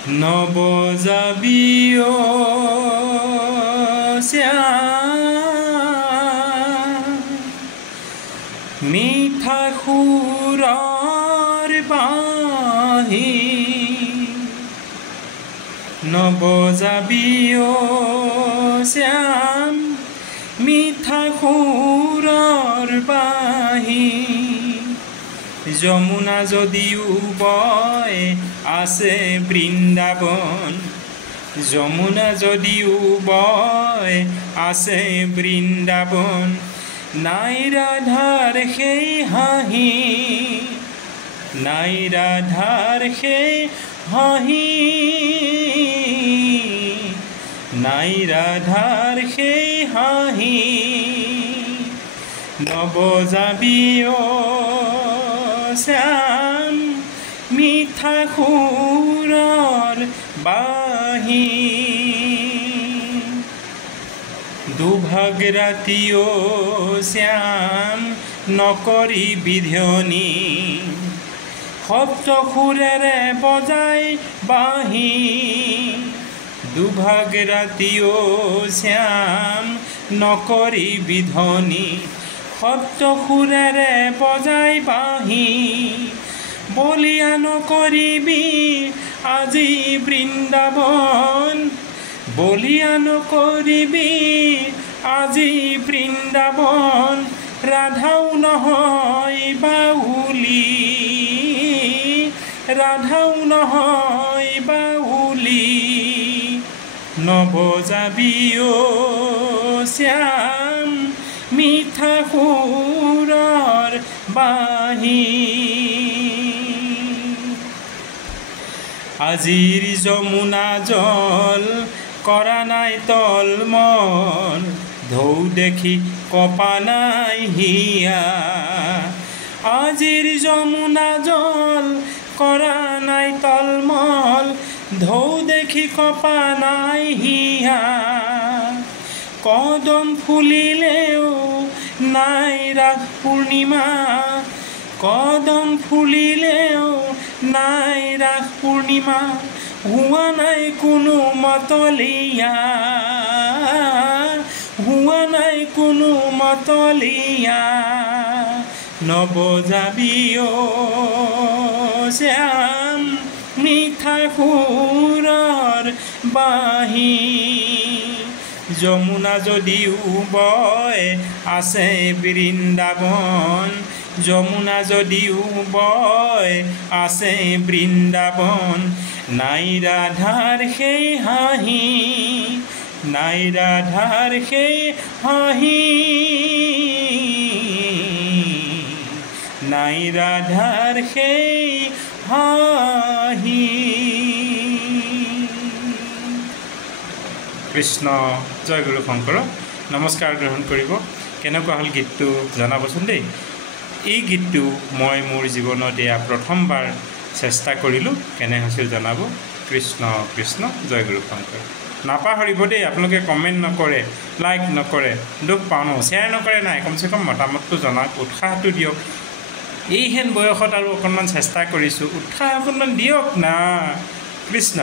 নবজাবিও মিঠা সুৰৰ বাঁহী নবজাবিও শ্যাম মিঠা সুৰৰ বাঁহী যমুনা যদিও বয় আছে বৃন্দাবন যমুনা যদিও বয় আছে বৃন্দাবন নাই ৰাধাৰ সেই হাঁহি নাই ৰাধাৰ সেই হাঁহি নাই ৰাধাৰ সেই হাঁহি নবজাবিও শ্যাম মিঠা সুৰৰ বাঁহী দুভাগ ৰাতিও শ্যাম নকৰি বিধনি শব্দ সুৰেৰে বজাই বাঁহী দুভাগ ৰাতিও শ্যাম নকৰি বিধনি শব্দ সুৰেৰে বজাই বাঁহী বলিয়া নকৰিবি আজি বৃন্দাবন বলিয়া নকৰিবি আজি বৃন্দাবন ৰাধাও নহয় বাউলি ৰাধাও নহয় বাউলি নবজাবিও শ্যাম মিঠা সুৰৰ বাঁহী আজিৰ যমুনা জল কৰা নাই তলমল ঢৌ দেখি কপা নাই হিয়া আজিৰ যমুনা জল কৰা নাই তলমল ঢৌ দেখি কপা নাই হিয়া কদম ফুলিলেও নাই ৰাস পূৰ্ণিমা কদম ফুলিলেও নাই ৰাস পূৰ্ণিমা হোৱা নাই কোনো মতলীয়া হোৱা নাই কোনো মতলীয়া নবজাবিও শ্যাম মিঠা সুৰৰ বাঁহী যমুনা যদিও বয় আছে বৃন্দাবন যমুনা যদিও বয় আছে বৃন্দাবন নাই ৰাধাৰ সেই হাঁহি নাই ৰাধাৰ সেই হাঁহি নাই ৰাধাৰ সেই হাঁহি কৃষ্ণ জয় গুৰু শংকৰ নমস্কাৰ গ্ৰহণ কৰিব কেনেকুৱা হ'ল গীতটো জনাবচোন দেই এই গীতটো মই মোৰ জীৱনত এয়া প্ৰথমবাৰ চেষ্টা কৰিলোঁ কেনে হৈছিল জনাব কৃষ্ণ কৃষ্ণ জয় গুৰু শংকৰ নাপাহৰিব দেই আপোনালোকে কমেণ্ট নকৰে লাইক নকৰে দুখ পাওঁ ন শ্বেয়াৰ নকৰে নাই কমচে কম মতামতটো জনাওক উৎসাহটো দিয়ক এইহেন বয়সত আৰু অকণমান চেষ্টা কৰিছোঁ উৎসাহ অকণমান দিয়ক না কৃষ্ণ